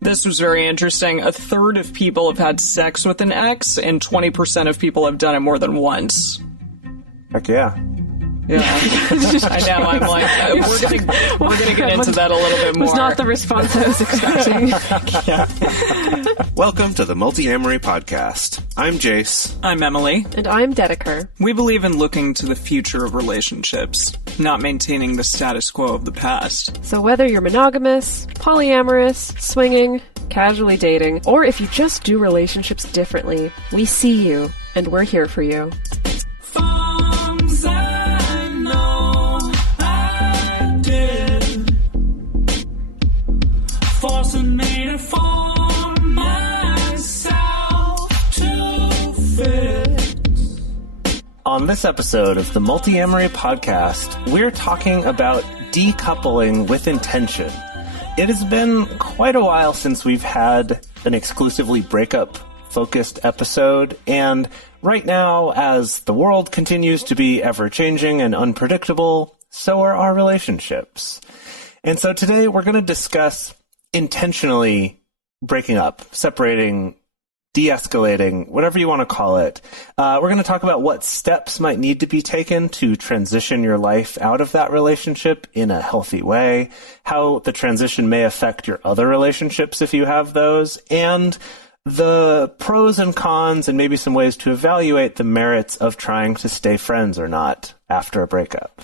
This was very interesting. A third of people have had sex with an ex, and 20% of people have done it more than once. Heck yeah. Yeah, I know. I'm like, we're gonna get into that a little bit more. Was not the response I was expecting. Welcome to the Multiamory podcast. I'm Jase. I'm Emily. And I'm Dedeker. We believe in looking to the future of relationships, not maintaining the status quo of the past. So whether you're monogamous, polyamorous, swinging, casually dating, or if you just do relationships differently, we see you, and we're here for you. Forcing me to form myself to fit. On this episode of the Multiamory podcast, we're talking about decoupling with intention. It has been quite a while since we've had an exclusively breakup-focused episode, and right now, as the world continues to be ever-changing and unpredictable, so are our relationships. And so today we're going to discuss intentionally breaking up, separating, de-escalating, whatever you want to call it. We're going to talk about what steps might need to be taken to transition your life out of that relationship in a healthy way, how the transition may affect your other relationships if you have those, and the pros and cons and maybe some ways to evaluate the merits of trying to stay friends or not after a breakup.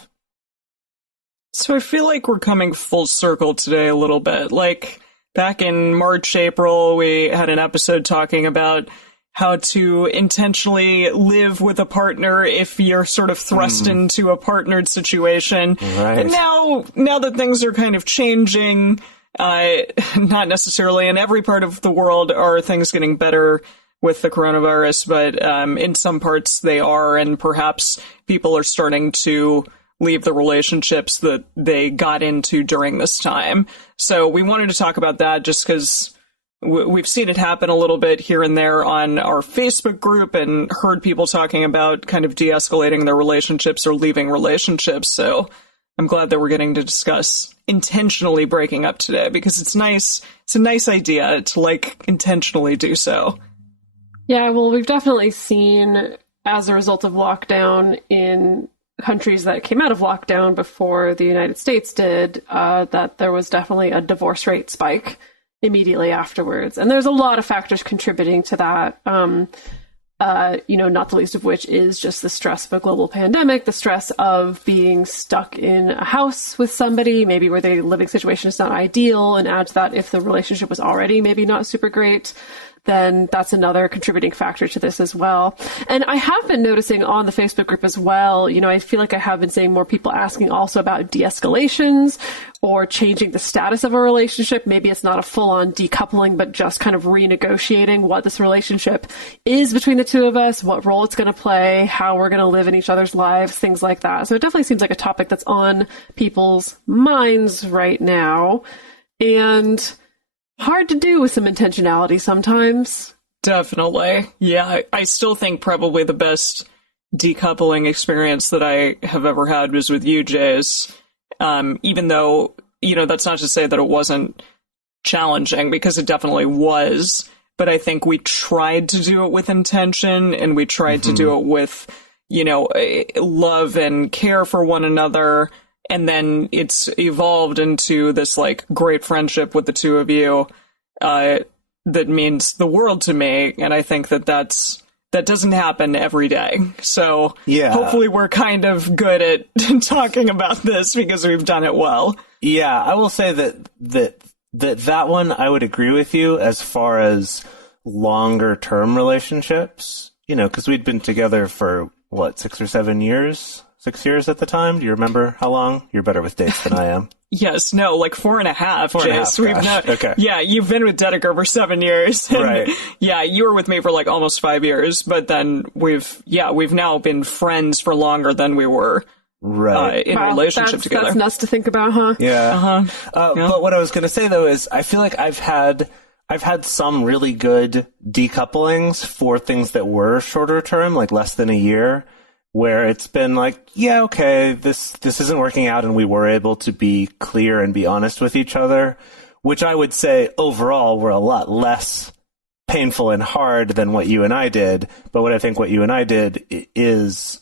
So I feel like we're coming full circle today a little bit. Like, back in March, April, we had an episode talking about how to intentionally live with a partner if you're sort of thrust into a partnered situation. Right. And now that things are kind of changing, not necessarily in every part of the world are things getting better with the coronavirus, but in some parts they are, and perhaps people are starting to leave the relationships that they got into during this time. So we wanted to talk about that just because we've seen it happen a little bit here and there on our Facebook group and heard people talking about kind of de-escalating their relationships or leaving relationships. So I'm glad that we're getting to discuss intentionally breaking up today, because it's nice. It's a nice idea to like intentionally do so. Yeah, well, we've definitely seen, as a result of lockdown in countries that came out of lockdown before the United States did, that there was definitely a divorce rate spike immediately afterwards. And there's a lot of factors contributing to that, not the least of which is just the stress of a global pandemic, the stress of being stuck in a house with somebody, maybe where their living situation is not ideal, and add to that if the relationship was already maybe not super great, then that's another contributing factor to this as well. And I have been noticing on the Facebook group as well, I feel like I have been seeing more people asking also about de-escalations or changing the status of a relationship. Maybe it's not a full-on decoupling, but just kind of renegotiating what this relationship is between the two of us, what role it's going to play, how we're going to live in each other's lives, things like that. So it definitely seems like a topic that's on people's minds right now. And hard to do with some intentionality sometimes. Definitely. Yeah, I still think probably the best decoupling experience that I have ever had was with you, Jase. Even though, that's not to say that it wasn't challenging, because it definitely was. But I think we tried to do it with intention, and we tried to do it with, love and care for one another. And then it's evolved into this like great friendship with the two of you that means the world to me. And I think that doesn't happen every day. So hopefully we're kind of good at talking about this because we've done it well. Yeah, I will say that one I would agree with you as far as longer term relationships, because we'd been together for 6 or 7 years? 6 years at the time? Do you remember how long? You're better with dates than I am. Yes, no, like 4.5, 4.5, Jase. okay. Yeah, you've been with Dedeker for 7 years. Right. Yeah, you were with me for like almost 5 years, but then we've now been friends for longer than we were in a relationship together. That's nuts to think about, huh? Yeah. Yeah. But what I was going to say, though, is I feel like I've had some really good decouplings for things that were shorter term, like less than a year, where it's been like, yeah, okay, this isn't working out, and we were able to be clear and be honest with each other. which I would say overall were a lot less painful and hard than what you and I did. But what I think what you and I did is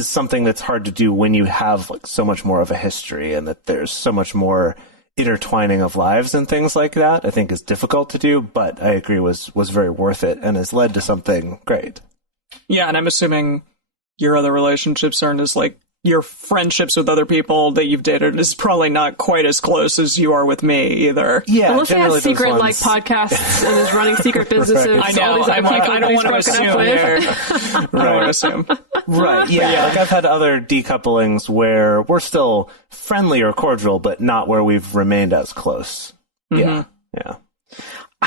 something that's hard to do when you have like so much more of a history and that there's so much more intertwining of lives and things like that. I think is difficult to do, but I agree was very worth it and has led to something great. Yeah, and I'm assuming your other relationships aren't as like your friendships with other people that you've dated is probably not quite as close as you are with me either. Yeah, unless he has secret ones... like podcasts and is running secret businesses. I know. All these other people I don't want to assume here. I don't want to assume. Right. Yeah. Like I've had other decouplings where we're still friendly or cordial, but not where we've remained as close. Mm-hmm. Yeah. Yeah.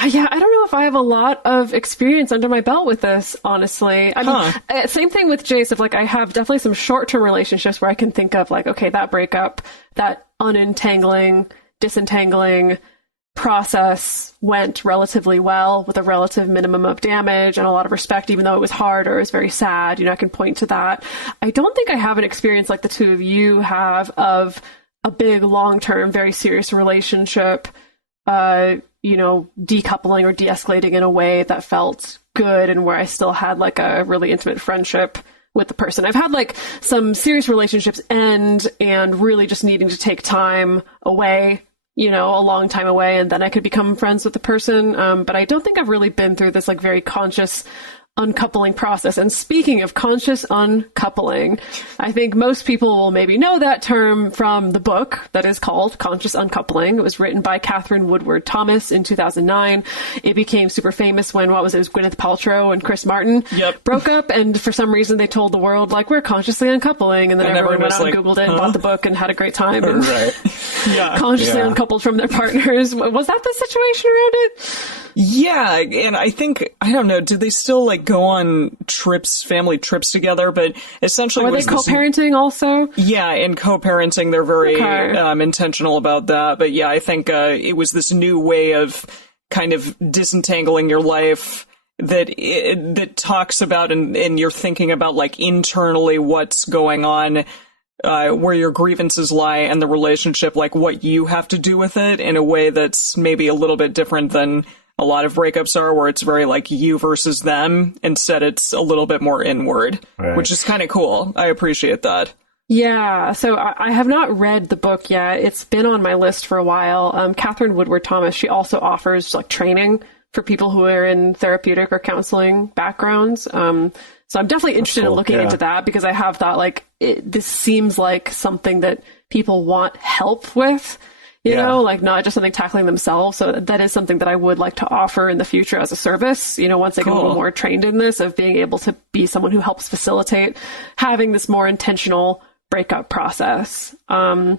Yeah, I don't know if I have a lot of experience under my belt with this, honestly. I mean, same thing with Jase, of like, I have definitely some short-term relationships where I can think of like, okay, that breakup, that unentangling, disentangling process went relatively well with a relative minimum of damage and a lot of respect, even though it was hard or it was very sad. You know, I can point to that. I don't think I have an experience like the two of you have of a big, long-term, very serious relationship, you know, decoupling or de-escalating in a way that felt good and where I still had like a really intimate friendship with the person. I've had like some serious relationships end and really just needing to take time away, you know, a long time away, and then I could become friends with the person. But I don't think I've really been through this like very conscious uncoupling process. And speaking of conscious uncoupling, I think most people will maybe know that term from the book that is called Conscious Uncoupling. It was written by Catherine Woodward Thomas in 2009. It became super famous when, it was Gwyneth Paltrow and Chris Martin broke up, and for some reason they told the world, like, we're consciously uncoupling, and then everyone went out and Googled it and bought the book and had a great time and consciously uncoupled from their partners. Was that the situation around it? Yeah, and I think, I don't know, did they still like go on trips, family trips together? But essentially, were they co-parenting also? Yeah, and co-parenting, they're very intentional about that. But yeah, I think it was this new way of kind of disentangling your life that talks about and you're thinking about like internally what's going on, where your grievances lie and the relationship, like what you have to do with it in a way that's maybe a little bit different than a lot of breakups are, where it's very like you versus them. Instead, it's a little bit more inward, which is kind of cool. I appreciate that. Yeah, so I have not read the book yet. It's been on my list for a while. Catherine Woodward Thomas, she also offers like training for people who are in therapeutic or counseling backgrounds. So I'm definitely interested in looking into that, because I have thought like this seems like something that people want help with. You know, like not just something tackling themselves. So that is something that I would like to offer in the future as a service, you know, once I get a little more trained in this, of being able to be someone who helps facilitate having this more intentional breakup process. I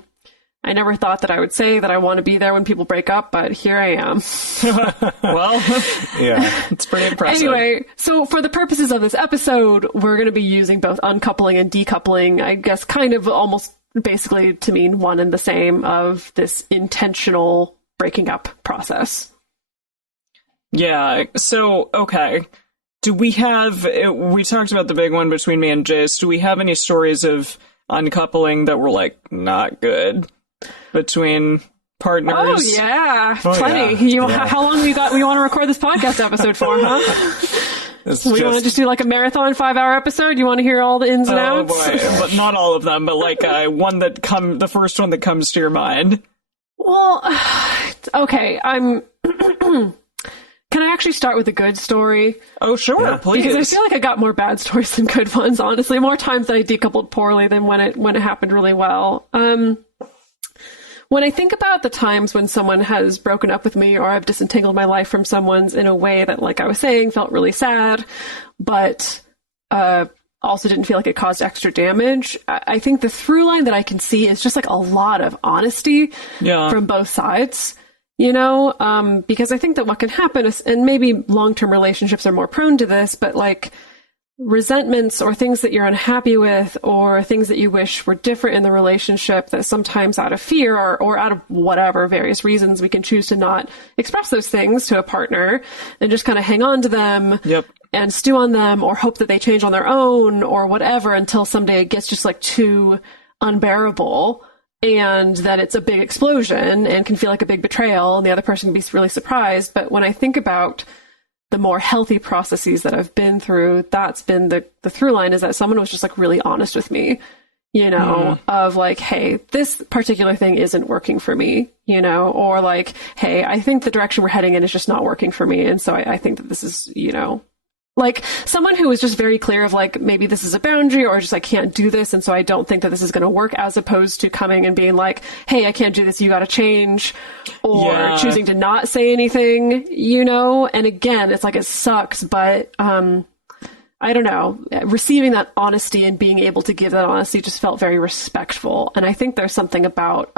never thought that I would say that I want to be there when people break up, but here I am. Well, it's pretty impressive. Anyway, so for the purposes of this episode, we're going to be using both uncoupling and decoupling, I guess kind of almost basically to mean one and the same, of this intentional breaking up process. Yeah, so, okay. Do we have, we talked about the big one between me and Jase, do we have any stories of uncoupling that were, like, not good between partners? Oh, yeah, plenty. How long we want to record this podcast episode for, huh? You want to just do like a marathon 5-hour episode? You want to hear all the ins and outs? Oh boy, but not all of them, but like the first one that comes to your mind. Well, okay, Can I actually start with a good story? Oh, sure, please. Because I feel like I got more bad stories than good ones, honestly. More times that I decoupled poorly than when it happened really well. When I think about the times when someone has broken up with me, or I've disentangled my life from someone's in a way that, like I was saying, felt really sad, but also didn't feel like it caused extra damage, I think the through line that I can see is just like a lot of honesty from both sides. You know, because I think that what can happen is, and maybe long-term relationships are more prone to this, but like resentments or things that you're unhappy with or things that you wish were different in the relationship, that sometimes out of fear or out of whatever various reasons we can choose to not express those things to a partner and just kind of hang on to them and stew on them or hope that they change on their own or whatever until someday it gets just like too unbearable. and then it's a big explosion and can feel like a big betrayal, and the other person can be really surprised. But when I think about the more healthy processes that I've been through, that's been the through line, is that someone was just like really honest with me, you know, of like, hey, this particular thing isn't working for me, you know, or like, hey, I think the direction we're heading in is just not working for me. And so I think that this is, you know, like someone who was just very clear of like, maybe this is a boundary, or just I can't do this. And so I don't think that this is going to work, as opposed to coming and being like, hey, I can't do this. You got to change, or choosing to not say anything, you know? And again, it's like, it sucks, but, I don't know, receiving that honesty and being able to give that honesty just felt very respectful. And I think there's something about,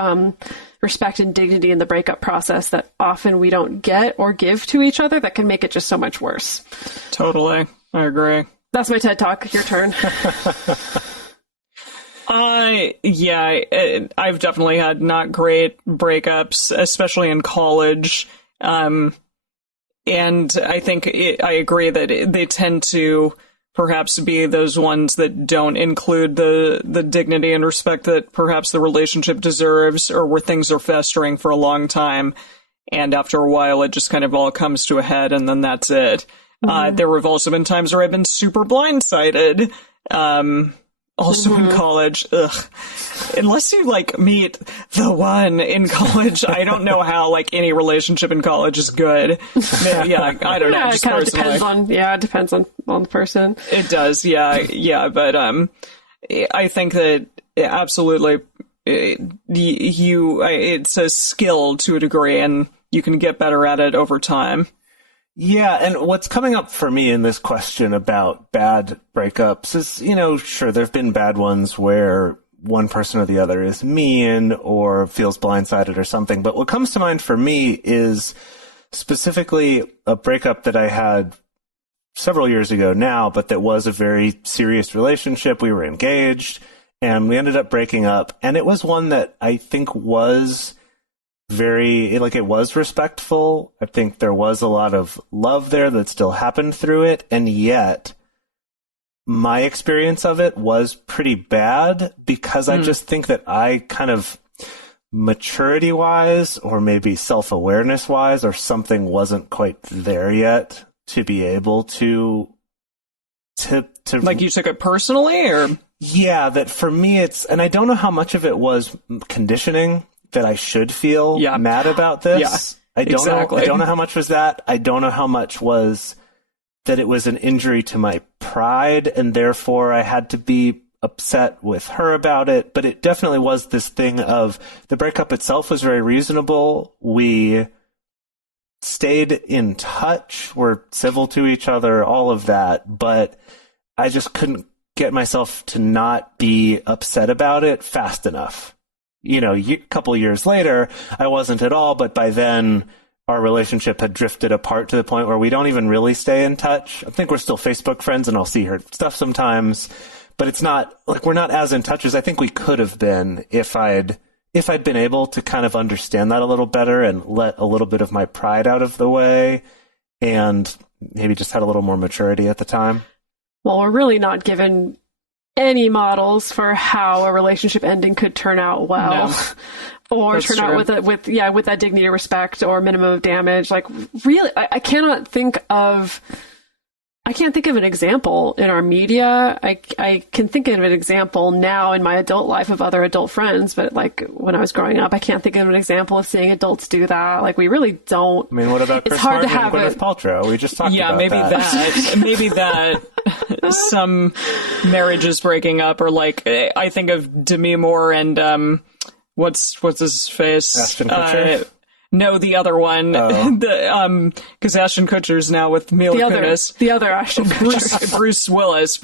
respect and dignity in the breakup process that often we don't get or give to each other, that can make it just so much worse. Totally. I agree. That's my TED Talk. Your turn. I've definitely had not great breakups, especially in college. And I think I agree that they tend to perhaps be those ones that don't include the dignity and respect that perhaps the relationship deserves, or where things are festering for a long time, and after a while it just kind of all comes to a head, and then that's it. There have also been times where I've been super blindsided. Also in college, unless you like meet the one in college, I don't know how like any relationship in college is good. Yeah, I don't know. It kind of depends on the person. It does, yeah. But I think that absolutely, it's a skill to a degree, and you can get better at it over time. Yeah, and what's coming up for me in this question about bad breakups is, you know, sure, there have been bad ones where one person or the other is mean or feels blindsided or something. But what comes to mind for me is specifically a breakup that I had several years ago now, but that was a very serious relationship. We were engaged, and we ended up breaking up. And it was one that I think was it was respectful. I think there was a lot of love there that still happened through it. And yet my experience of it was pretty bad, because I just think that I kind of maturity wise, or maybe self-awareness wise, or something wasn't quite there yet to be able to like, you took it personally, or? Yeah, that for me and I don't know how much of it was conditioning, that I should feel mad about this. Yeah, I don't know how much was that. I don't know how much was that it was an injury to my pride, and therefore I had to be upset with her about it. But it definitely was this thing of the breakup itself was very reasonable. We stayed in touch. We're civil to each other, all of that. But I just couldn't get myself to not be upset about it fast enough. You know, a couple of years later, I wasn't at all, but by then our relationship had drifted apart to the point where we don't even really stay in touch. I think we're still Facebook friends, and I'll see her stuff sometimes, but it's not like we're not as in touch as I think we could have been if I'd been able to kind of understand that a little better and let a little bit of my pride out of the way, and maybe just had a little more maturity at the time. Well, we're really not given any models for how a relationship ending could turn out well. No. Or That's turn true. out with that dignity, respect, or minimum of damage. Like, really, I can't think of an example in our media. I can think of an example now in my adult life of other adult friends, but like when I was growing up, I can't think of an example of seeing adults do that. Like, we really don't. I mean, what about Chris Martin and Gwyneth Paltrow? We just talked about that. Maybe that some marriages breaking up, or like, I think of Demi Moore and what's his face? Ashton Kutcher? No, the other one. Oh. Because Ashton Kutcher's now with Mila Kunis. The other Ashton Kutcher. Bruce Willis.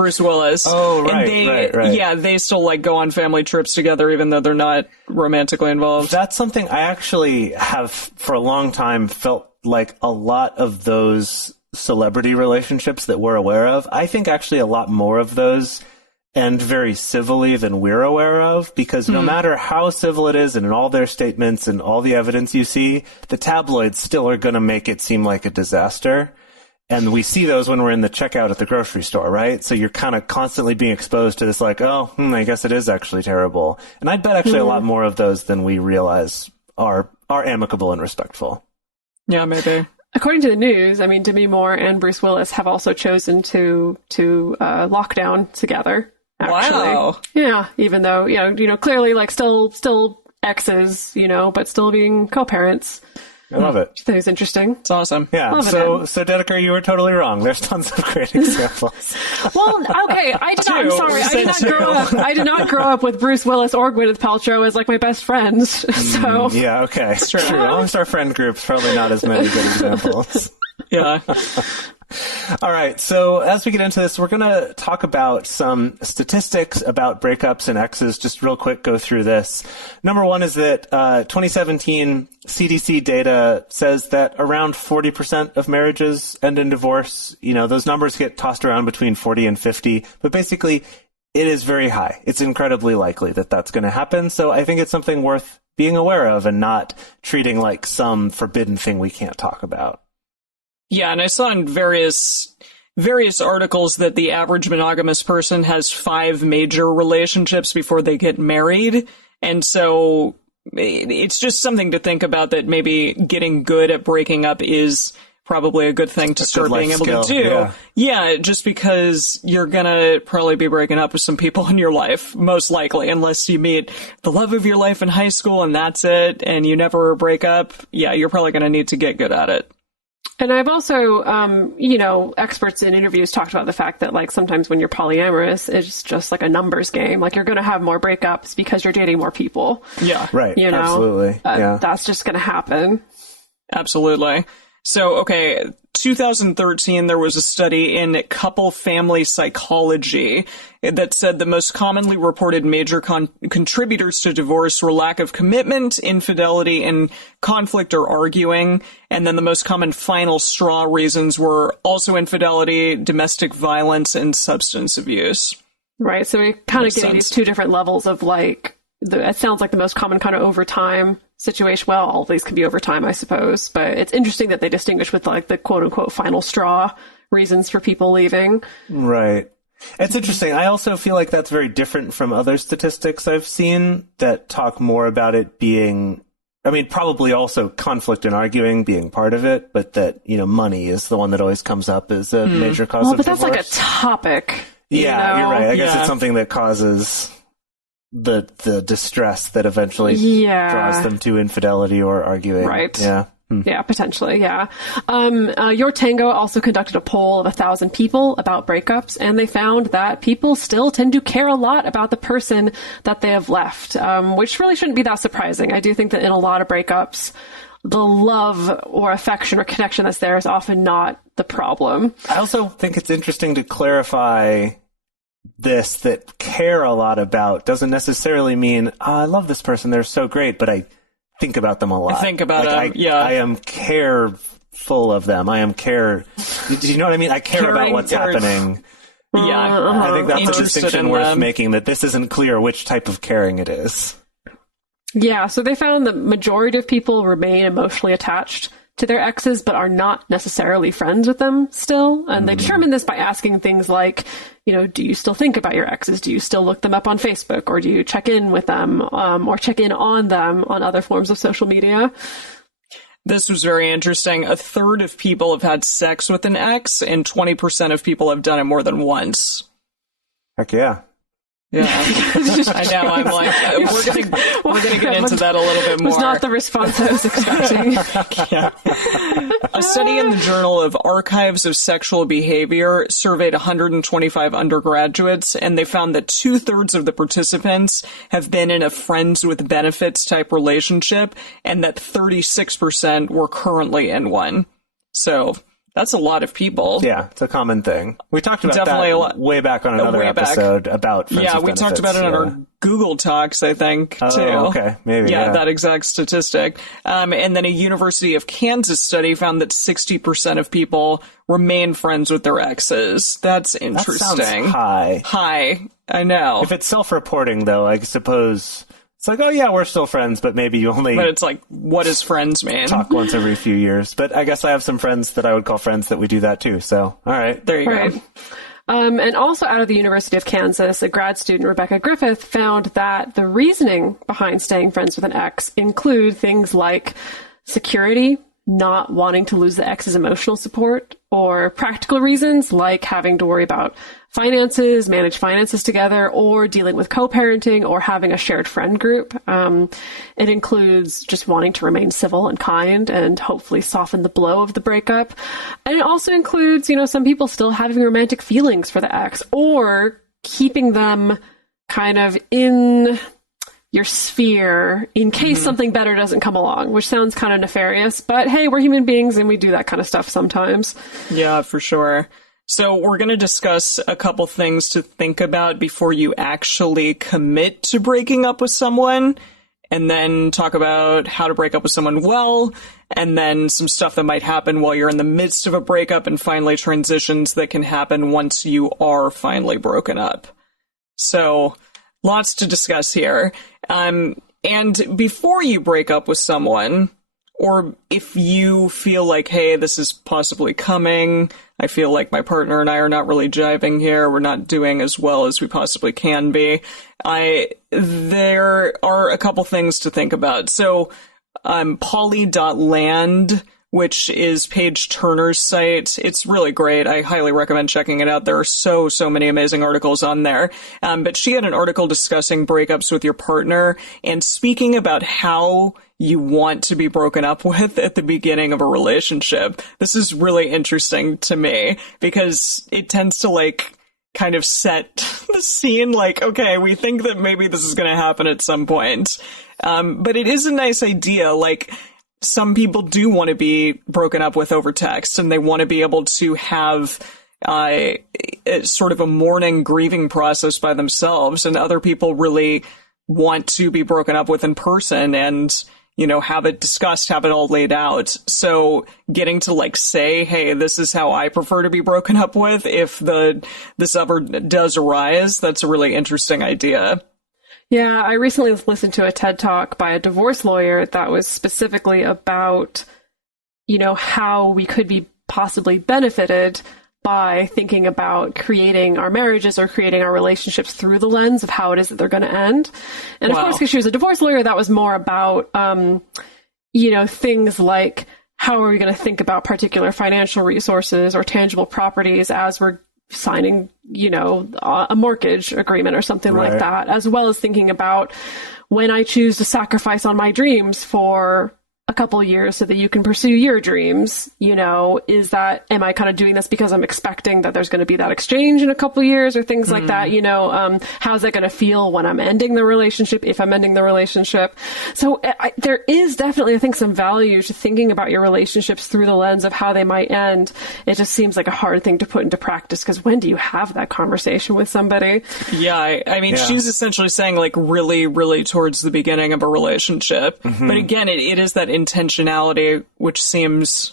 Oh, right, and right. Yeah, they still like go on family trips together, even though they're not romantically involved. That's something I actually have for a long time felt like a lot of those celebrity relationships that we're aware of. I think actually a lot more of those end very civilly than we're aware of, because no matter how civil it is, and in all their statements and all the evidence you see, the tabloids still are going to make it seem like a disaster. And we see those when we're in the checkout at the grocery store, right? So you're kind of constantly being exposed to this like, oh, I guess it is actually terrible. And I bet actually a lot more of those than we realize are amicable and respectful. Yeah, maybe. According to the news, I mean, Demi Moore and Bruce Willis have also chosen to lock down together. Actually. Wow. Yeah, even though clearly like still exes, but still being co-parents. I love it. I think it's interesting. It's awesome. Yeah. So Dedeker, you were totally wrong. There's tons of great examples. Well, okay, I'm sorry. I did not grow up with Bruce Willis or Gwyneth Paltrow as like my best friends. So Yeah. Okay. It's true. Amongst our friend groups, probably not as many good examples. Yeah. All right, so as we get into this, we're going to talk about some statistics about breakups and exes. Just real quick, go through this. Number one is that 2017 CDC data says that around 40% of marriages end in divorce. Those numbers get tossed around between 40 and 50, but basically it is very high. It's incredibly likely that that's going to happen. So I think it's something worth being aware of and not treating like some forbidden thing we can't talk about. Yeah, and I saw in various articles that the average monogamous person has 5 major relationships before they get married. And so it's just something to think about, that maybe getting good at breaking up is probably a good thing to start being able to do. Yeah, just because you're going to probably be breaking up with some people in your life, most likely, unless you meet the love of your life in high school and that's it, and you never break up. Yeah, you're probably going to need to get good at it. And I've also, experts in interviews talked about the fact that, like, sometimes when you're polyamorous, it's just like a numbers game. Like, you're going to have more breakups because you're dating more people. Yeah. Right. Absolutely. That's just going to happen. Absolutely. So, 2013, there was a study in couple family psychology that said the most commonly reported major contributors to divorce were lack of commitment, infidelity, and conflict or arguing. And then the most common final straw reasons were also infidelity, domestic violence, and substance abuse. Right. So we're kind of getting these two different levels of like, it sounds like the most common kind of overtime situation. Well, all of these can be overtime, I suppose, but it's interesting that they distinguish with like the quote unquote final straw reasons for people leaving. Right. It's interesting. I also feel like that's very different from other statistics I've seen that talk more about it being, probably also conflict and arguing being part of it, but that, money is the one that always comes up as a major cause of but divorce. That's like a topic. Yeah, you're right. I guess it's something that causes the distress that eventually draws them to infidelity or arguing. Right. Yeah. Yeah, potentially, yeah. Your Tango also conducted a poll of 1,000 people about breakups, and they found that people still tend to care a lot about the person that they have left, which really shouldn't be that surprising. I do think that in a lot of breakups, the love or affection or connection that's there is often not the problem. I also think it's interesting to clarify this, that care a lot about doesn't necessarily mean, I love this person, they're so great, but I think about them a lot. I think about them, I am careful of them. I am do you know what I mean? I care about what's happening. Yeah. I think that's a distinction worth them. making, that this isn't clear which type of caring it is. Yeah, so they found the majority of people remain emotionally attached to their exes, but are not necessarily friends with them still. And they determined this by asking things like, do you still think about your exes? Do you still look them up on Facebook? Or do you check in with them or check in on them on other forms of social media? This was very interesting. 1/3 of people have had sex with an ex, and 20% of people have done it more than once. Heck yeah. Yeah, I know. I'm like, we're gonna get into that a little bit more. Was not the response I was expecting. Yeah. A study in the Journal of Archives of Sexual Behavior surveyed 125 undergraduates, and they found that 2/3 of the participants have been in a friends with benefits type relationship, and that 36% were currently in one. So that's a lot of people. Yeah, it's a common thing. We talked about Definitely that way back on another episode about friends with we benefits. talked about it on our Google Talks, I think, too. Oh, okay. Maybe, yeah. That exact statistic. And then a University of Kansas study found that 60% of people remain friends with their exes. That's interesting. That sounds high. High, I know. If it's self-reporting, though, I suppose It's like, oh yeah, we're still friends, but maybe you only But it's like, what does friends mean? talk once every few years. But I guess I have some friends that I would call friends that we do that too. So, all right. There you Right. go. And also out of the University of Kansas, a grad student, Rebecca Griffith, found that the reasoning behind staying friends with an ex include things like security, not wanting to lose the ex's emotional support, or practical reasons like having to worry about finances, manage finances together, or dealing with co-parenting or having a shared friend group. It includes just wanting to remain civil and kind and hopefully soften the blow of the breakup. And it also includes, some people still having romantic feelings for the ex or keeping them kind of in your sphere in case something better doesn't come along, which sounds kind of nefarious, but hey, we're human beings and we do that kind of stuff sometimes. Yeah, for sure. So we're going to discuss a couple things to think about before you actually commit to breaking up with someone, and then talk about how to break up with someone well, and then some stuff that might happen while you're in the midst of a breakup, and finally transitions that can happen once you are finally broken up. So lots to discuss here. And before you break up with someone, or if you feel like, hey, this is possibly coming, I feel like my partner and I are not really jiving here, we're not doing as well as we possibly can be, there are a couple things to think about. So, poly.land, which is Paige Turner's site. It's really great. I highly recommend checking it out. There are so many amazing articles on there. But she had an article discussing breakups with your partner and speaking about how you want to be broken up with at the beginning of a relationship. This is really interesting to me because it tends to kind of set the scene like, okay, we think that maybe this is going to happen at some point. But it is a nice idea. Some people do want to be broken up with over text, and they want to be able to have sort of a mourning, grieving process by themselves, and other people really want to be broken up with in person and, have it discussed, have it all laid out. So getting to say, hey, this is how I prefer to be broken up with if this ever does arise, that's a really interesting idea. Yeah, I recently listened to a TED Talk by a divorce lawyer that was specifically about, how we could be possibly benefited by thinking about creating our marriages or creating our relationships through the lens of how it is that they're going to end. And of course, because she was a divorce lawyer, that was more about, things like how are we going to think about particular financial resources or tangible properties as we're signing, a mortgage agreement or something like that, as well as thinking about when I choose to sacrifice on my dreams for a couple of years so that you can pursue your dreams, am I kind of doing this because I'm expecting that there's going to be that exchange in a couple of years or things like that, how's that going to feel when I'm ending the relationship, if I'm ending the relationship? So there is definitely, I think, some value to thinking about your relationships through the lens of how they might end. It just seems like a hard thing to put into practice because when do you have that conversation with somebody? Yeah, I mean, she's essentially saying really, really towards the beginning of a relationship. Mm-hmm. But again, it is that intentionality, which seems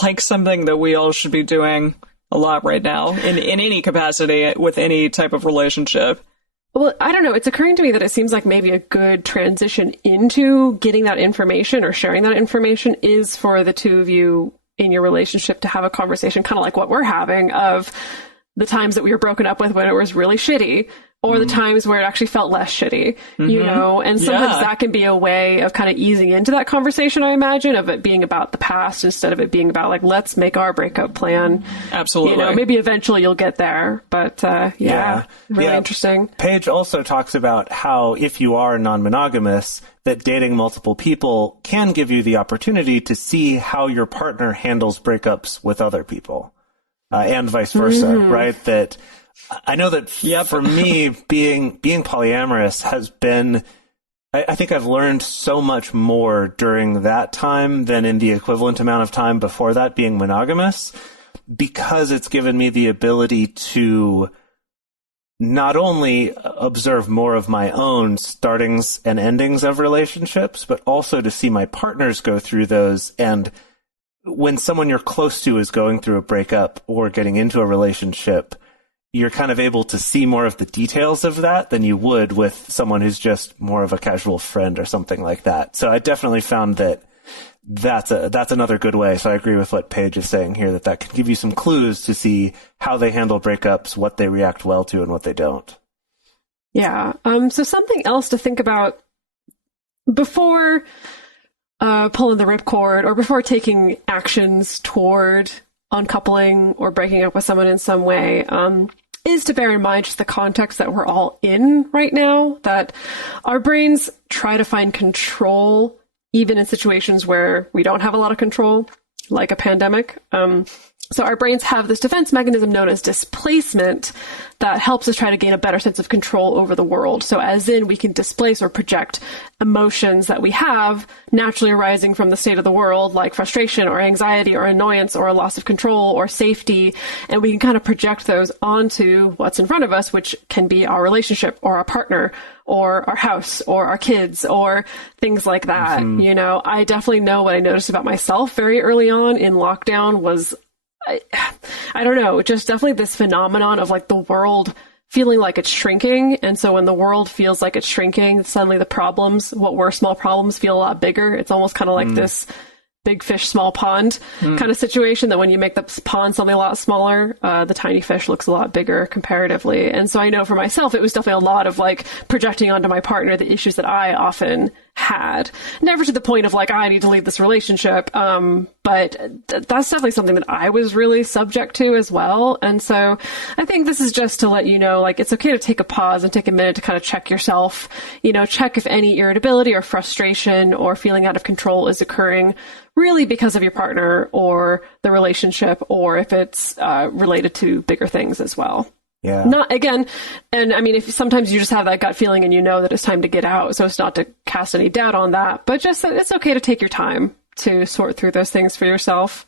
like something that we all should be doing a lot right now in any capacity with any type of relationship. Well, I don't know. It's occurring to me that it seems like maybe a good transition into getting that information or sharing that information is for the two of you in your relationship to have a conversation, kind of like what we're having, of the times that we were broken up with when it was really shitty, or the times where it actually felt less shitty, and sometimes that can be a way of kind of easing into that conversation, I imagine, of it being about the past instead of it being about let's make our breakup plan. Absolutely. Maybe eventually you'll get there, but really interesting. Paige also talks about how if you are non-monogamous, that dating multiple people can give you the opportunity to see how your partner handles breakups with other people, and vice versa, right? That I know that for me, being polyamorous has been, I think I've learned so much more during that time than in the equivalent amount of time before that being monogamous, because it's given me the ability to not only observe more of my own startings and endings of relationships, but also to see my partners go through those. And when someone you're close to is going through a breakup or getting into a relationship, you're kind of able to see more of the details of that than you would with someone who's just more of a casual friend or something like that. So I definitely found that that's another good way. So I agree with what Paige is saying here, that can give you some clues to see how they handle breakups, what they react well to and what they don't. Yeah. So something else to think about before pulling the ripcord or before taking actions toward uncoupling or breaking up with someone in some way, is to bear in mind just the context that we're all in right now, that our brains try to find control even in situations where we don't have a lot of control, like a pandemic. So our brains have this defense mechanism known as displacement that helps us try to gain a better sense of control over the world. So as in, we can displace or project emotions that we have naturally arising from the state of the world, like frustration or anxiety or annoyance or a loss of control or safety. And we can kind of project those onto what's in front of us, which can be our relationship or our partner or our house or our kids or things like that. Mm-hmm. You know, I definitely know what I noticed about myself very early on in lockdown was I don't know, just definitely this phenomenon of like the world feeling like it's shrinking. And so when the world feels like it's shrinking, suddenly the problems, what were small problems, feel a lot bigger. It's almost kind of like this big fish, small pond kind of situation, that when you make the pond something a lot smaller, the tiny fish looks a lot bigger comparatively. And so I know for myself, it was definitely a lot of like projecting onto my partner the issues that I often had. Never to the point of like, I need to leave this relationship. But that's definitely something that I was really subject to as well. And so I think this is just to let you know, like, it's okay to take a pause and take a minute to kind of check yourself, you know, check if any irritability or frustration or feeling out of control is occurring really because of your partner or the relationship, or if it's related to bigger things as well. Yeah. Not again, and I mean, if sometimes you just have that gut feeling and you know that it's time to get out, so it's not to cast any doubt on that, but just that it's okay to take your time to sort through those things for yourself.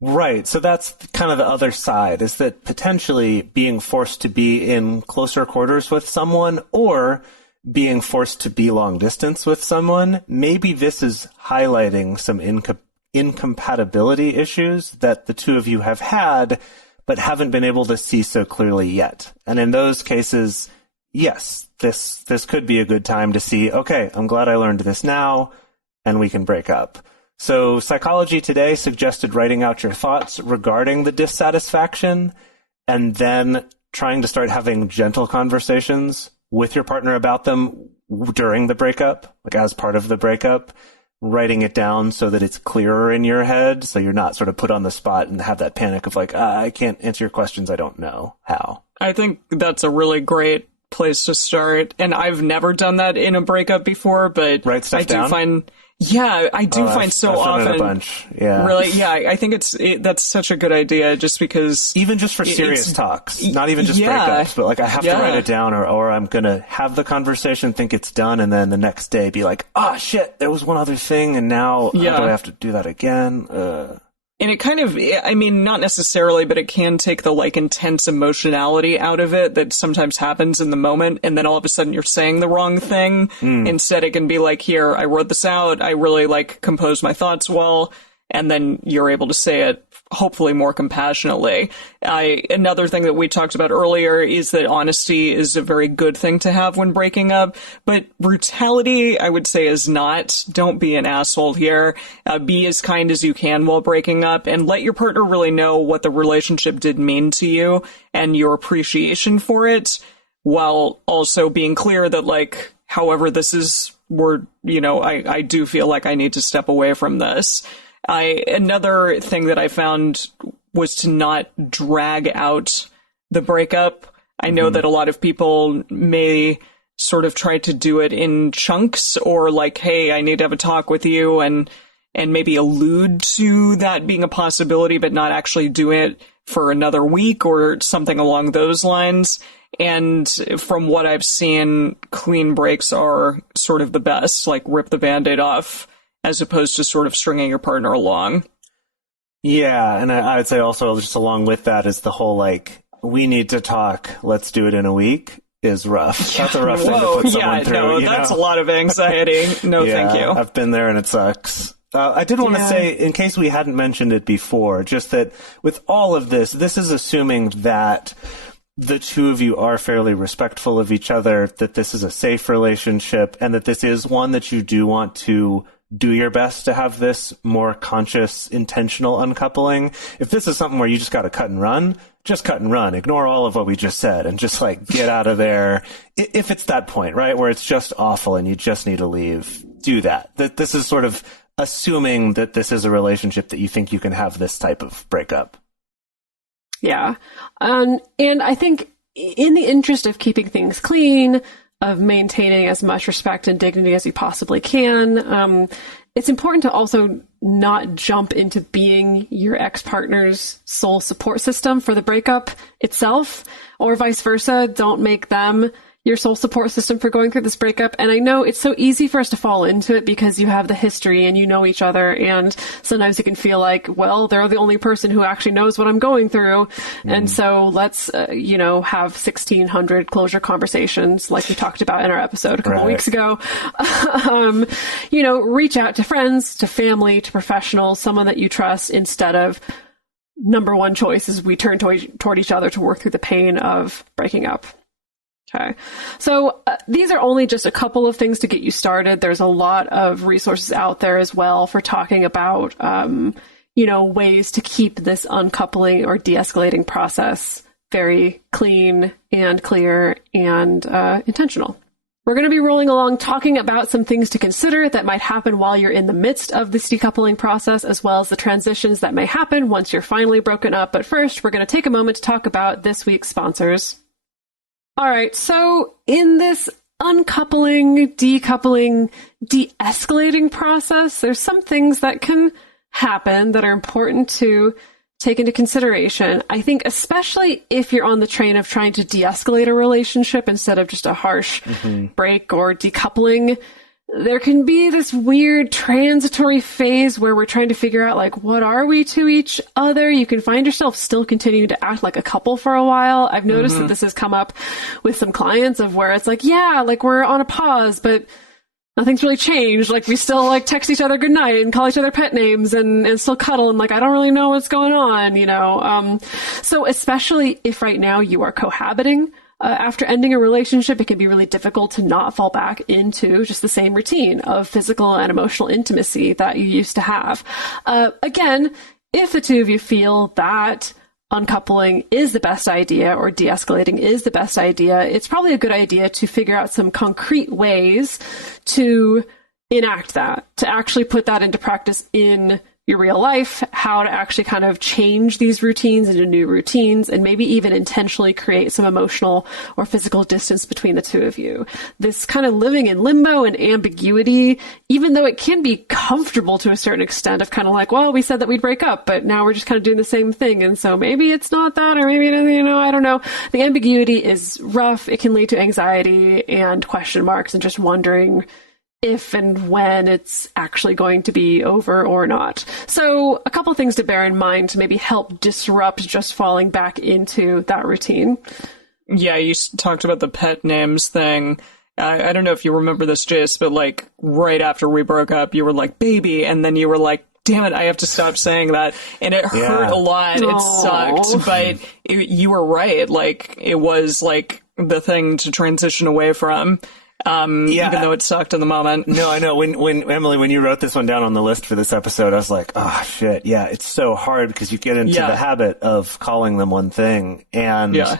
Right. So that's kind of the other side, is that potentially being forced to be in closer quarters with someone or being forced to be long distance with someone, maybe this is highlighting some incompatibility issues that the two of you have had, but haven't been able to see so clearly yet. And in those cases, yes, this could be a good time to see, okay, I'm glad I learned this now, and we can break up. So Psychology Today suggested writing out your thoughts regarding the dissatisfaction and then trying to start having gentle conversations with your partner about them during the breakup, like as part of the breakup, writing it down so that it's clearer in your head, so you're not sort of put on the spot and have that panic of like, I can't answer your questions, I don't know how. I think that's a really great place to start, and I've never done that in a breakup before, but write stuff I do down? find... Yeah, I do find so I've done often. It a bunch. Yeah. Really, yeah, I think that's such a good idea, just because even just for serious talks, not even just breakups, but like I have to write it down, or I'm gonna have the conversation, think it's done, and then the next day be like, oh shit, there was one other thing, and now how do I have to do that again? And it kind of, I mean, not necessarily, but it can take the, like, intense emotionality out of it that sometimes happens in the moment, and then all of a sudden you're saying the wrong thing. Instead, it can be like, here, I wrote this out, I really, like, composed my thoughts well, and then you're able to say it, hopefully more compassionately. Another thing that we talked about earlier is that honesty is a very good thing to have when breaking up, but brutality, I would say, is not. Don't be an asshole here. Be as kind as you can while breaking up, and let your partner really know what the relationship did mean to you and your appreciation for it, while also being clear that, like, however this is, I do feel like I need to step away from this. Another thing that I found was to not drag out the breakup. I know that a lot of people may sort of try to do it in chunks, or like, hey, I need to have a talk with you, and maybe allude to that being a possibility, but not actually do it for another week or something along those lines. And from what I've seen, clean breaks are sort of the best, like rip the Band-Aid off, as opposed to sort of stringing your partner along. Yeah, and I would say also just along with that is the whole, like, we need to talk, let's do it in a week, is rough. That's a rough thing to put someone through. No, that's a lot of anxiety. No, thank you. I've been there and it sucks. I did want to say, in case we hadn't mentioned it before, just that with all of this, this is assuming that the two of you are fairly respectful of each other, that this is a safe relationship, and that this is one that you do want to do your best to have this more conscious, intentional uncoupling. If this is something where you just got to cut and run, just cut and run. Ignore all of what we just said and just like get out of there. If it's that point, right, where it's just awful and you just need to leave, do that. That this is sort of assuming that this is a relationship that you think you can have this type of breakup. Yeah. And I think in the interest of keeping things clean, of maintaining as much respect and dignity as you possibly can, it's important to also not jump into being your ex-partner's sole support system for the breakup itself, or vice versa. Don't make them your sole support system for going through this breakup. And I know it's so easy for us to fall into it because you have the history and you know each other, and sometimes it can feel like, well, they're the only person who actually knows what I'm going through. And so let's, have 1,600 closure conversations like we talked about in our episode a couple weeks ago. Reach out to friends, to family, to professionals, someone that you trust, instead of number one choice is we turn toward each other to work through the pain of breaking up. Okay. So these are only just a couple of things to get you started. There's a lot of resources out there as well for talking about, ways to keep this uncoupling or de-escalating process very clean and clear and intentional. We're going to be rolling along talking about some things to consider that might happen while you're in the midst of this decoupling process, as well as the transitions that may happen once you're finally broken up. But first, we're going to take a moment to talk about this week's sponsors. All right, so in this uncoupling, decoupling, de-escalating process, there's some things that can happen that are important to take into consideration. I think especially if you're on the train of trying to de-escalate a relationship instead of just a harsh break or decoupling, there can be this weird transitory phase where we're trying to figure out, like, what are we to each other? You can find yourself still continuing to act like a couple for a while. I've noticed that this has come up with some clients of where it's like, yeah, like we're on a pause, but nothing's really changed. Like we still like text each other goodnight and call each other pet names and still cuddle. And like, I don't really know what's going on, So especially if right now you are cohabiting, after ending a relationship, it can be really difficult to not fall back into just the same routine of physical and emotional intimacy that you used to have. Again, if the two of you feel that uncoupling is the best idea or de-escalating is the best idea, it's probably a good idea to figure out some concrete ways to enact that, to actually put that into practice in your real life, how to actually kind of change these routines into new routines, and maybe even intentionally create some emotional or physical distance between the two of you. This kind of living in limbo and ambiguity, even though it can be comfortable to a certain extent of kind of like, well, we said that we'd break up, but now we're just kind of doing the same thing. And so maybe it's not that, or maybe it is, I don't know. The ambiguity is rough. It can lead to anxiety and question marks and just wondering if and when it's actually going to be over or not. So a couple things to bear in mind to maybe help disrupt just falling back into that routine. Yeah, you talked about the pet names thing. I don't know if you remember this, Jase, but like right after we broke up, you were like, baby, and then you were like, damn it, I have to stop saying that. And it hurt a lot. It sucked. But you were right. Like, it was like the thing to transition away from. Even though it sucked in the moment. No, I know. When Emily, when you wrote this one down on the list for this episode, I was like, oh shit, yeah, it's so hard because you get into the habit of calling them one thing. And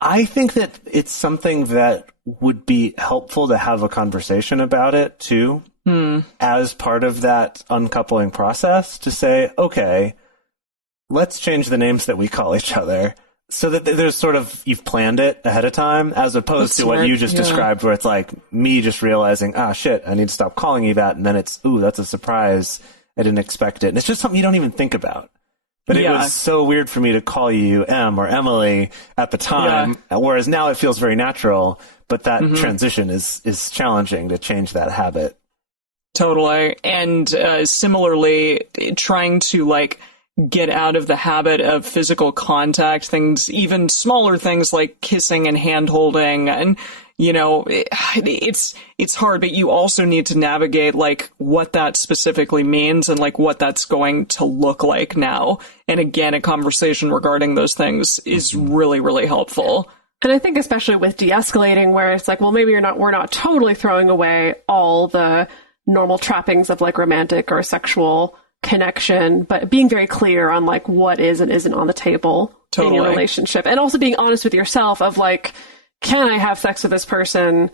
I think that it's something that would be helpful to have a conversation about it too, as part of that uncoupling process, to say, okay, let's change the names that we call each other. So that there's sort of, you've planned it ahead of time, as opposed to what you just described, where it's like me just realizing, shit, I need to stop calling you that. And then it's, ooh, that's a surprise. I didn't expect it. And it's just something you don't even think about. But it was so weird for me to call you Em or Emily at the time, whereas now it feels very natural. But that transition is challenging to change that habit. Totally. And similarly, trying to like get out of the habit of physical contact, things, even smaller things like kissing and hand holding. And, it's hard, but you also need to navigate like what that specifically means and like what that's going to look like now. And again, a conversation regarding those things is really, really helpful. And I think especially with de-escalating, where it's like, well, maybe we're not totally throwing away all the normal trappings of like romantic or sexual connection, but being very clear on like what is and isn't on the table in your relationship. And also being honest with yourself of like, can I have sex with this person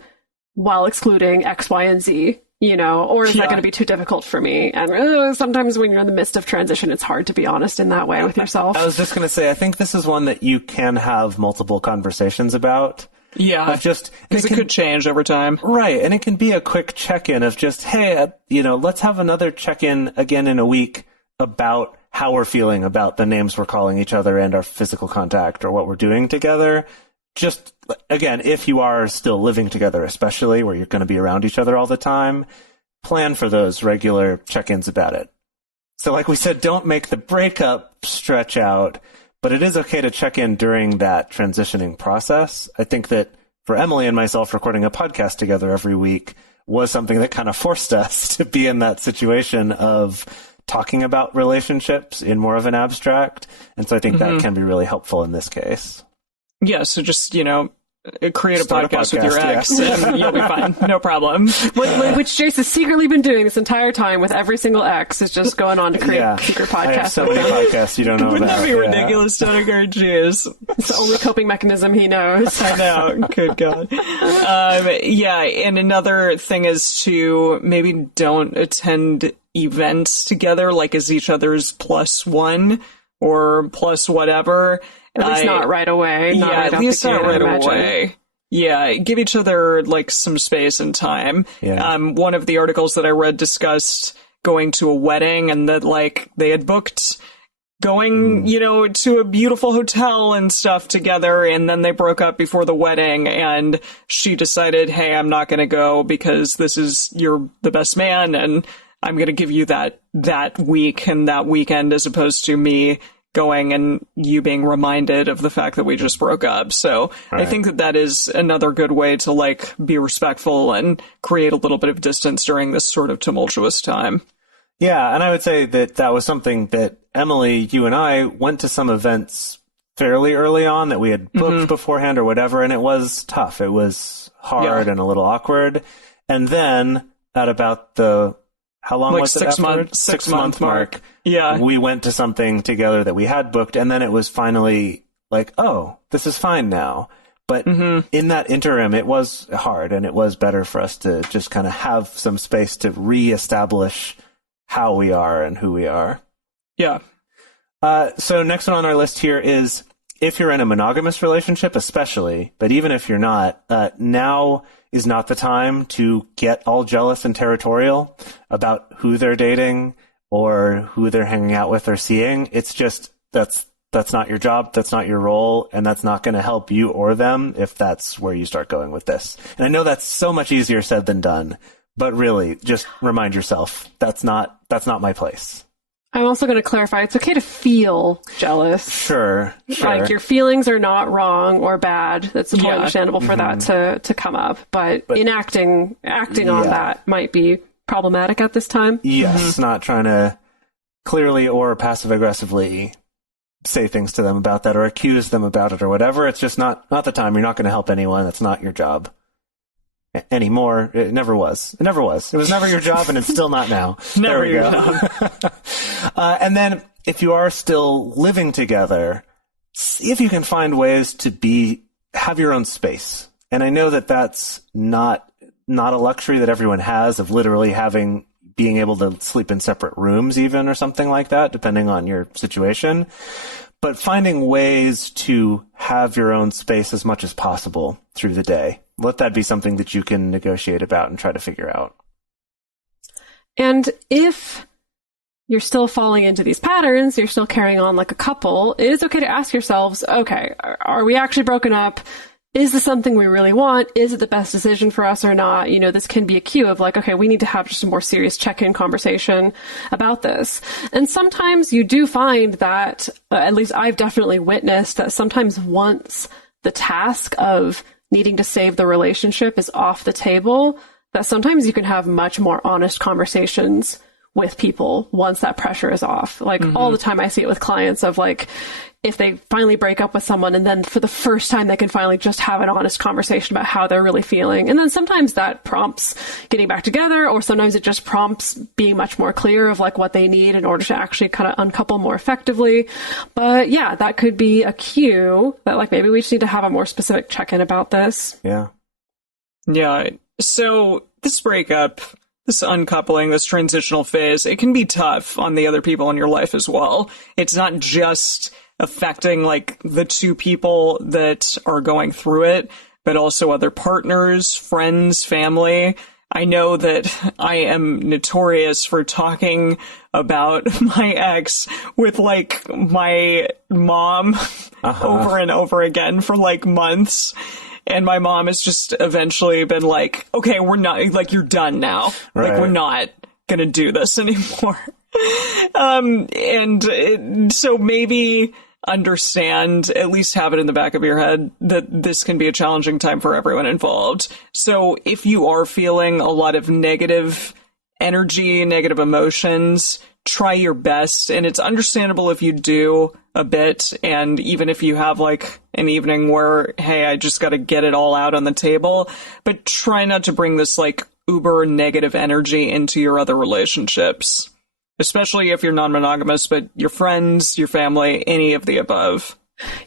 while excluding X, Y, and Z? Or is that going to be too difficult for me? And sometimes when you're in the midst of transition, it's hard to be honest in that way with yourself. I was just going to say, I think this is one that you can have multiple conversations about. Yeah, because it could change over time. Right, and it can be a quick check-in of just, hey, let's have another check-in again in a week about how we're feeling about the names we're calling each other and our physical contact or what we're doing together. Just, again, if you are still living together, especially where you're going to be around each other all the time, plan for those regular check-ins about it. So like we said, don't make the breakup stretch out, but it is okay to check in during that transitioning process. I think that for Emily and myself, recording a podcast together every week was something that kind of forced us to be in that situation of talking about relationships in more of an abstract. And so I think that can be really helpful in this case. Yeah, so just, create a podcast with your ex, and you'll be fine. No problem. Which Jase has secretly been doing this entire time with every single ex, is just going on to create secret podcasts. I have so many podcasts you don't know Wouldn't about. Wouldn't that be ridiculous, Dedeker? Jeez. It's the only coping mechanism he knows. I know. Good God. And another thing is to maybe don't attend events together, like as each other's plus one or plus whatever. At least not right away. At least not right away. Yeah, give each other like some space and time. Yeah. One of the articles that I read discussed going to a wedding and that like they had booked going, to a beautiful hotel and stuff together, and then they broke up before the wedding, and she decided, hey, I'm not going to go because you're the best man, and I'm going to give you that week and that weekend as opposed to me going and you being reminded of the fact that we just broke up. So right. I think that is another good way to like be respectful and create a little bit of distance during this sort of tumultuous time. Yeah, and I would say that was something that Emily, you and I went to some events fairly early on that we had booked beforehand or whatever, and it was tough. It was hard and a little awkward. And then at about how long was it? 6 month mark. Yeah. We went to something together that we had booked, and then it was finally like, oh, this is fine now. But in that interim, it was hard, and it was better for us to just kind of have some space to reestablish how we are and who we are. Yeah. So next one on our list here is if you're in a monogamous relationship, especially, but even if you're not, now is not the time to get all jealous and territorial about who they're dating or who they're hanging out with or seeing. It's just, that's not your job, that's not your role, and that's not going to help you or them if that's where you start going with this. And I know that's so much easier said than done, but really, just remind yourself, that's not my place. I'm also going to clarify, it's okay to feel jealous. Sure. Like, your feelings are not wrong or bad. That's totally understandable for that to come up. But acting on that might be problematic at this time. Yes, not trying to clearly or passive-aggressively say things to them about that or accuse them about it or whatever. It's just not the time. You're not going to help anyone. It's not your job anymore. It never was. It never was. It was never your job, and it's still not now. Never your job. And then if you are still living together, see if you can find ways to have your own space. And I know that that's not a luxury that everyone has, of literally being able to sleep in separate rooms even or something like that, depending on your situation. But finding ways to have your own space as much as possible through the day. Let that be something that you can negotiate about and try to figure out. And if you're still falling into these patterns, you're still carrying on like a couple, it is okay to ask yourselves, okay, are we actually broken up? Is this something we really want? Is it the best decision for us or not? This can be a cue of like, okay, we need to have just a more serious check-in conversation about this. And sometimes you do find that, at least I've definitely witnessed that sometimes once the task of needing to save the relationship is off the table, that sometimes you can have much more honest conversations with people once that pressure is off. Like all the time I see it with clients of like, if they finally break up with someone and then for the first time they can finally just have an honest conversation about how they're really feeling. And then sometimes that prompts getting back together, or sometimes it just prompts being much more clear of like what they need in order to actually kind of uncouple more effectively. But yeah, that could be a cue that like maybe we just need to have a more specific check-in about this. Yeah. Yeah. So this breakup, this uncoupling, this transitional phase, it can be tough on the other people in your life as well. It's not just affecting like the two people that are going through it, but also other partners, friends, family. I know that I am notorious for talking about my ex with like my mom over and over again for like months. And my mom has just eventually been like, okay, we're not, like, you're done now. Right. Like, we're not going to do this anymore. So maybe understand, at least have it in the back of your head, that this can be a challenging time for everyone involved. So if you are feeling a lot of negative energy, negative emotions, try your best. And it's understandable if you do a bit. And even if you have like an evening where, hey, I just got to get it all out on the table, but try not to bring this like uber negative energy into your other relationships, especially if you're non-monogamous, but your friends, your family, any of the above.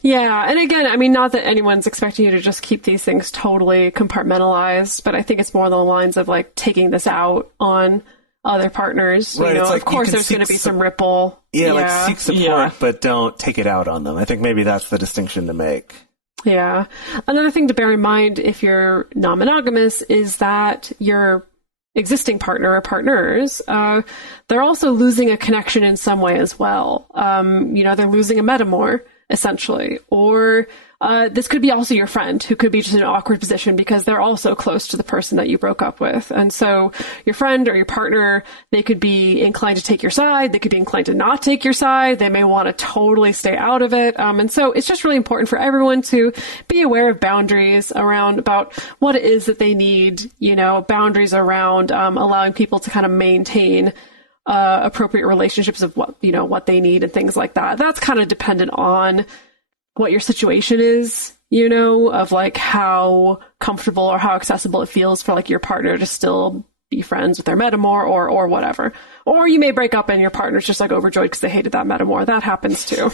Yeah. And again, I mean, not that anyone's expecting you to just keep these things totally compartmentalized, but I think it's more along the lines of like taking this out on other partners. Right, You know, like of course, you can there's going to be seek some ripple. Yeah, like seek support, Yeah. but don't take it out on them. I think maybe that's the distinction to make. Yeah. Another thing to bear in mind if you're non-monogamous is that your existing partner or partners, they're also losing a connection in some way as well. They're losing a metamor, essentially. Or this could be also your friend who could be just in an awkward position because they're also close to the person that you broke up with. And so your friend or your partner, they could be inclined to take your side. They could be inclined to not take your side. They may want to totally stay out of it. And so it's just really important for everyone to be aware of boundaries around about what it is that they need, boundaries around allowing people to kind of maintain appropriate relationships of what they need and things like that. That's kind of dependent on what your situation is, of like how comfortable or how accessible it feels for like your partner to still be friends with their metamor or whatever. Or you may break up and your partner's just like overjoyed because they hated that metamor. That happens too.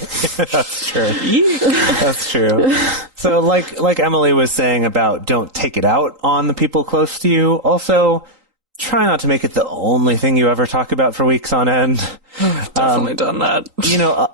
That's true. That's true. So like Emily was saying about don't take it out on the people close to you. Also, try not to make it the only thing you ever talk about for weeks on end. I've definitely done that.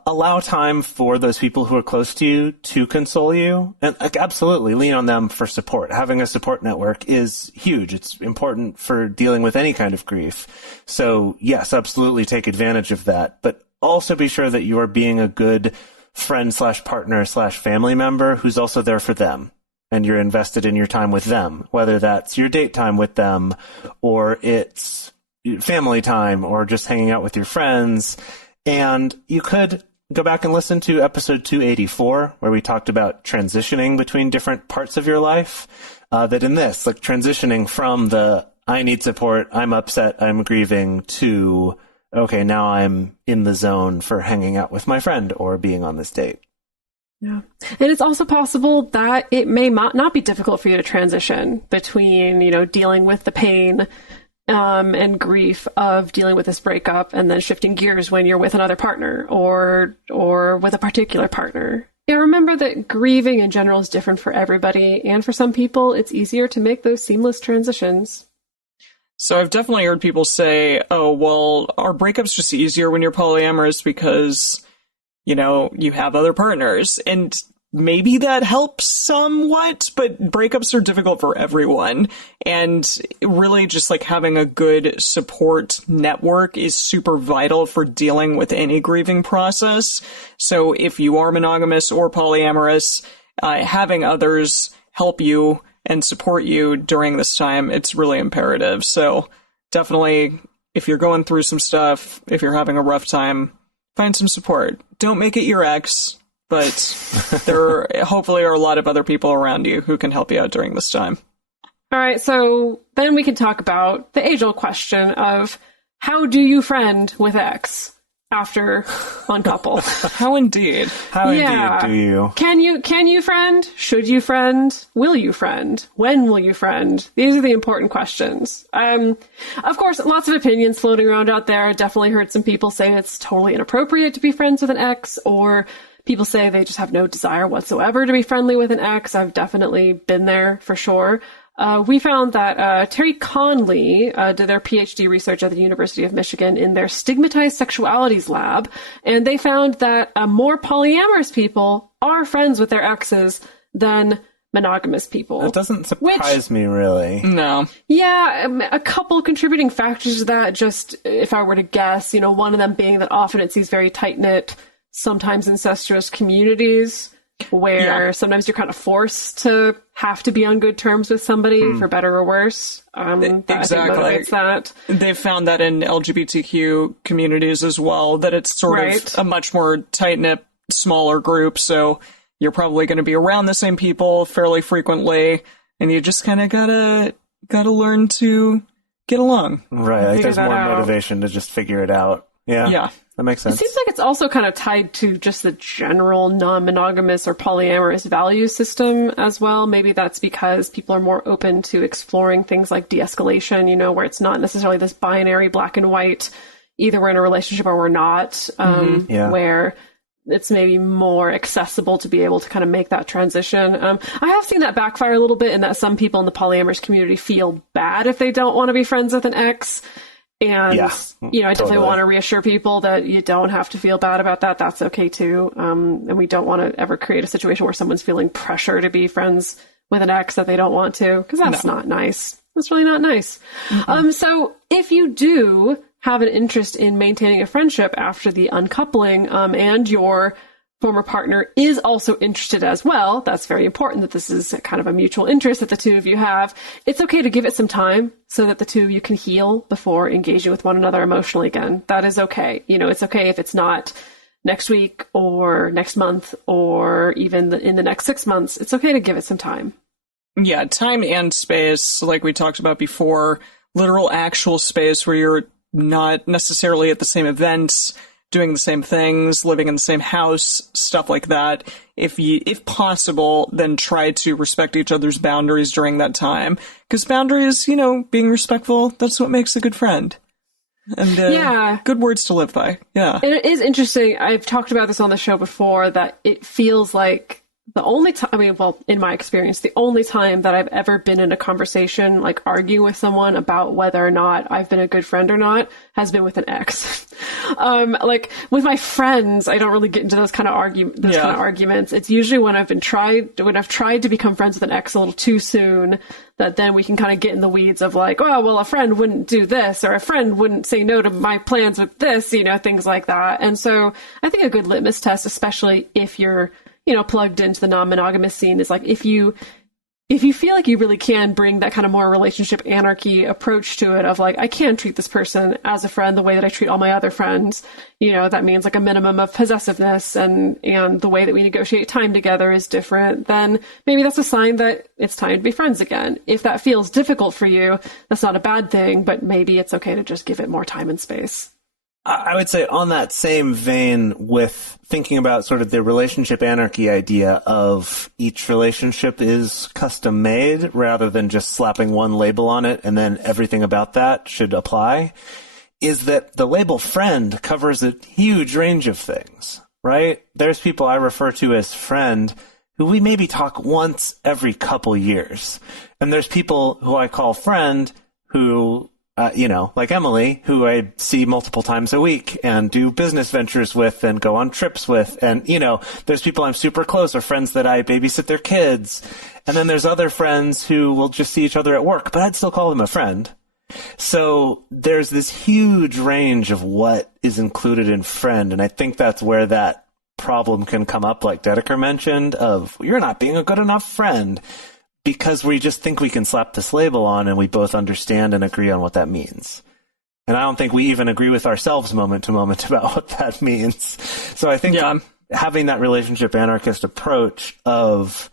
Allow time for those people who are close to you to console you. And absolutely lean on them for support. Having a support network is huge. It's important for dealing with any kind of grief. So yes, absolutely take advantage of that. But also be sure that you are being a good friend/partner/family member who's also there for them. And you're invested in your time with them, whether that's your date time with them or it's family time or just hanging out with your friends. And you could go back and listen to episode 284, where we talked about transitioning between different parts of your life. That in this, like transitioning from the I need support, I'm upset, I'm grieving, to okay, now I'm in the zone for hanging out with my friend or being on this date. Yeah. And it's also possible that it may not be difficult for you to transition between, dealing with the pain and grief of dealing with this breakup and then shifting gears when you're with another partner or with a particular partner. And remember that grieving in general is different for everybody. And for some people, it's easier to make those seamless transitions. So I've definitely heard people say, oh, well, are breakups just easier when you're polyamorous because you have other partners, and maybe that helps somewhat, but breakups are difficult for everyone. And really just like having a good support network is super vital for dealing with any grieving process. So if you are monogamous or polyamorous, having others help you and support you during this time, it's really imperative. So definitely, if you're going through some stuff, if you're having a rough time, find some support. Don't make it your ex. but there hopefully are a lot of other people around you who can help you out during this time. All right, so then we can talk about the age-old question of how do you friend with X after uncouple? How indeed. How indeed do you? Can you friend? Should you friend? Will you friend? When will you friend? These are the important questions. Of course, lots of opinions floating around out there. Definitely heard some people say it's totally inappropriate to be friends with an ex, or people say they just have no desire whatsoever to be friendly with an ex. I've definitely been there for sure. We found that Terry Conley did their PhD research at the University of Michigan in their stigmatized sexualities lab, and they found that more polyamorous people are friends with their exes than monogamous people. That doesn't surprise me, really. No. Yeah, a couple contributing factors to that, just if I were to guess, one of them being that often it's these very tight-knit, sometimes incestuous communities, where sometimes you're kind of forced to have to be on good terms with somebody, for better or worse. Exactly. I think motivates that. They've found that in LGBTQ communities as well, that it's sort of a much more tight-knit, smaller group, so you're probably going to be around the same people fairly frequently, and you just kind of gotta learn to get along. Right, like there's more motivation to just figure it out. Yeah. That makes sense. It seems like it's also kind of tied to just the general non-monogamous or polyamorous value system as well. Maybe that's because people are more open to exploring things like de-escalation, where it's not necessarily this binary black and white, either we're in a relationship or we're not, where it's maybe more accessible to be able to kind of make that transition. I have seen that backfire a little bit in that some people in the polyamorous community feel bad if they don't want to be friends with an ex. And, I definitely want to reassure people that you don't have to feel bad about that. That's okay, too. And we don't want to ever create a situation where someone's feeling pressure to be friends with an ex that they don't want to, because that's not nice. That's really not nice. So if you do have an interest in maintaining a friendship after the uncoupling, and your former partner is also interested as well, that's very important that this is kind of a mutual interest that the two of you have. It's okay to give it some time so that the two of you can heal before engaging with one another emotionally again. That is okay. It's okay if it's not next week or next month or even in the next 6 months. It's okay to give it some time. Yeah, time and space, like we talked about before, literal actual space where you're not necessarily at the same events, doing the same things, living in the same house, stuff like that. If possible, then try to respect each other's boundaries during that time. Because boundaries, being respectful, that's what makes a good friend. And good words to live by. Yeah. And it is interesting. I've talked about this on the show before, that it feels like the only time, in my experience, the only time that I've ever been in a conversation, like arguing with someone about whether or not I've been a good friend or not, has been with an ex. Like with my friends, I don't really get into those kind of arguments. It's usually when I've tried to become friends with an ex a little too soon, that then we can kind of get in the weeds of like, oh, well, a friend wouldn't do this, or a friend wouldn't say no to my plans with this, things like that. And so I think a good litmus test, especially if you're plugged into the non-monogamous scene, is like if you feel like you really can bring that kind of more relationship anarchy approach to it, of like, I can treat this person as a friend the way that I treat all my other friends, that means like a minimum of possessiveness, and the way that we negotiate time together is different, then maybe that's a sign that it's time to be friends again. If that feels difficult for you, that's not a bad thing, but maybe it's okay to just give it more time and space. I would say on that same vein, with thinking about sort of the relationship anarchy idea of each relationship is custom made rather than just slapping one label on it and then everything about that should apply, is that the label friend covers a huge range of things, right? There's people I refer to as friend who we maybe talk once every couple years. And there's people who I call friend who like Emily, who I see multiple times a week and do business ventures with and go on trips with. And, there's people I'm super close, or friends that I babysit their kids. And then there's other friends who will just see each other at work, but I'd still call them a friend. So there's this huge range of what is included in friend. And I think that's where that problem can come up, like Dedeker mentioned, of you're not being a good enough friend. Because we just think we can slap this label on and we both understand and agree on what that means. And I don't think we even agree with ourselves moment to moment about what that means. So I think having that relationship anarchist approach of,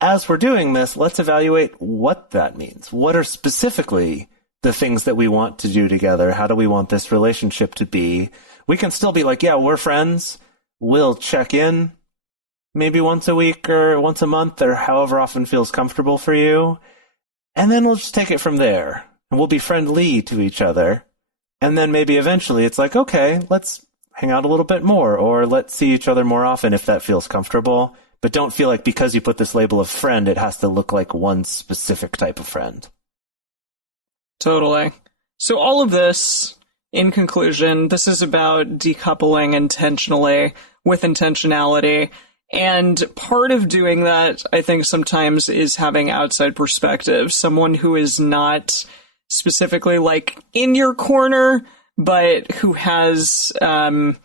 as we're doing this, let's evaluate what that means. What are specifically the things that we want to do together? How do we want this relationship to be? We can still be like, yeah, we're friends. We'll check in maybe once a week or once a month or however often feels comfortable for you. And then we'll just take it from there. And we'll be friendly to each other. And then maybe eventually it's like, okay, let's hang out a little bit more, or let's see each other more often if that feels comfortable. But don't feel like because you put this label of friend, it has to look like one specific type of friend. Totally. So all of this, in conclusion, this is about decoupling intentionally with intentionality. And part of doing that, I think, sometimes is having outside perspective, someone who is not specifically like in your corner, but who has an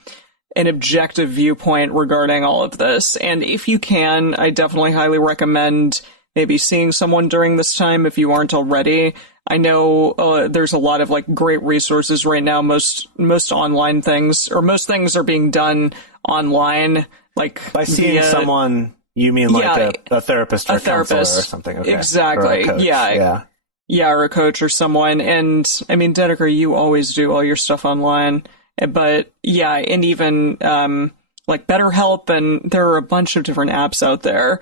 objective viewpoint regarding all of this. And if you can, I definitely highly recommend maybe seeing someone during this time if you aren't already. I know there's a lot of like great resources right now. Most online things, or most things, are being done online. Like by seeing someone, you mean like a therapist or a counselor or something? Okay. Exactly. Or a coach. Yeah, or a coach or someone. And I mean, Dedeker, you always do all your stuff online. But yeah, and even like BetterHelp, and there are a bunch of different apps out there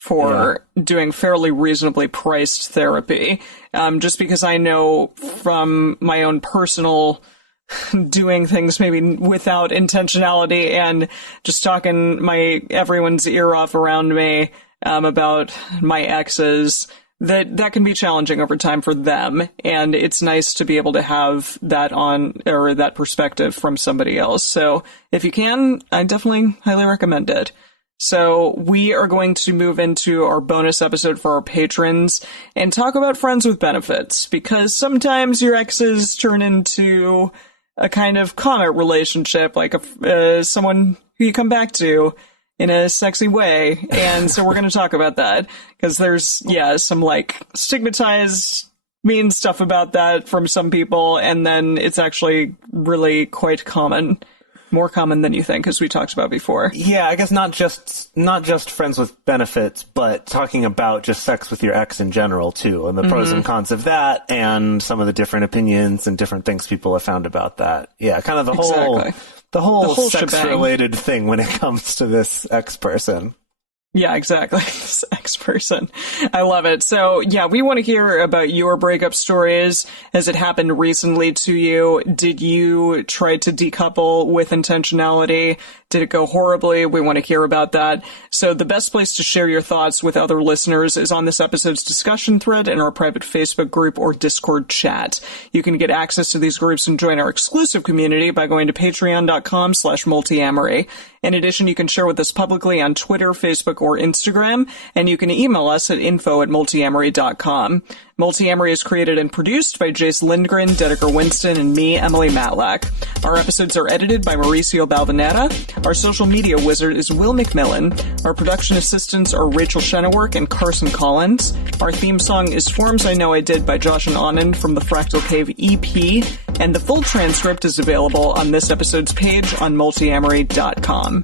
for doing fairly reasonably priced therapy. Just because I know from my own personal doing things maybe without intentionality and just talking everyone's ear off around me about my exes, that can be challenging over time for them. And it's nice to be able to have that that perspective from somebody else. So if you can, I definitely highly recommend it. So we are going to move into our bonus episode for our patrons and talk about friends with benefits, because sometimes your exes turn into a kind of comet relationship, like someone who you come back to in a sexy way. And so we're going to talk about that, because there's, some like stigmatized, mean stuff about that from some people. And then it's actually really quite common. More common than you think, as we talked about before. Yeah, I guess not just friends with benefits, but talking about just sex with your ex in general, too, and the pros and cons of that, and some of the different opinions and different things people have found about that. Yeah, kind of the whole sex-related thing when it comes to this ex person. Yeah, exactly. This ex-person. I love it. So, yeah, we want to hear about your breakup stories. Has it happened recently to you? Did you try to decouple with intentionality? Did it go horribly? We want to hear about that. So the best place to share your thoughts with other listeners is on this episode's discussion thread in our private Facebook group or Discord chat. You can get access to these groups and join our exclusive community by going to patreon.com/multiamory. In addition, you can share with us publicly on Twitter, Facebook, or Instagram, and you can email us at info@multiamory.com. Multiamory is created and produced by Jase, Lindgren, Dedeker, Winston, and me, Emily Matlack. Our episodes are edited by Mauricio Balvanera. Our social media wizard is Will McMillan. Our production assistants are Rachel Shennework and Carson Collins. Our theme song is Forms I Know I Did by Josh and Anand from the Fractal Cave EP. And the full transcript is available on this episode's page on multiamory.com.